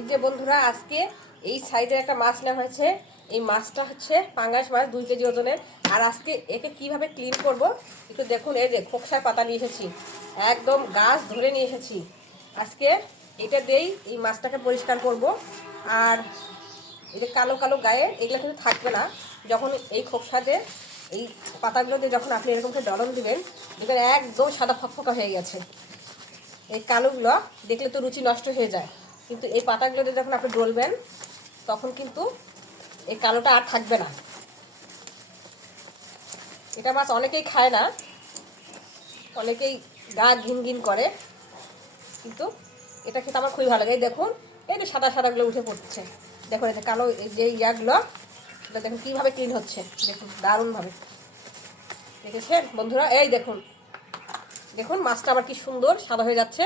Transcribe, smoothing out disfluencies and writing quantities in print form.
এই যে বন্ধুরা, আজকে এই সাইজের একটা মাছ নেওয়া হয়েছে। এই মাছটা হচ্ছে পাঙ্গাস মাছ, 2 কেজি ওজনের। আর আজকে একে কিভাবে ক্লিন করব একটু দেখুন। এই যে খোকসার পাতা নিয়ে এসেছি, একদম গাছ ধরে নিয়ে এসেছি। আজকে এটা দিয়েই এই মাছটাকে পরিষ্কার করব। আর এই যে কালো কালো গায়ে এগুলো কিন্তু থাকবে না। যখন এই খোকসাতে এই পাতাগুলো দিয়ে যখন আপনি এরকম করে ডলন দিবেন, দেখবেন একদম সাদা ফকফকা হয়ে গেছে। এই কালোগুলো দেখলে তো রুচি নষ্ট হয়ে যায়, কিন্তু এই পাতাগুলোতে যখন আপনি ডলবেন তখন কিন্তু এই কালোটা আর থাকবে না। এটা মাছ অনেকেই খায় না, অনেকেই গা ঘিন ঘিন করে, কিন্তু এটা খেতে আমার খুবই ভালো লাগে। এই দেখুন, এই যে সাদা সাদাগুলো উঠে পড়ছে, দেখুন এই যে কালো যে ইয়াগুলো, সেটা দেখুন কীভাবে ক্লিন হচ্ছে, দেখুন দারুণভাবে। দেখেছেন বন্ধুরা? এই দেখুন দেখুন মাছটা আবার কি সুন্দর সাদা হয়ে যাচ্ছে।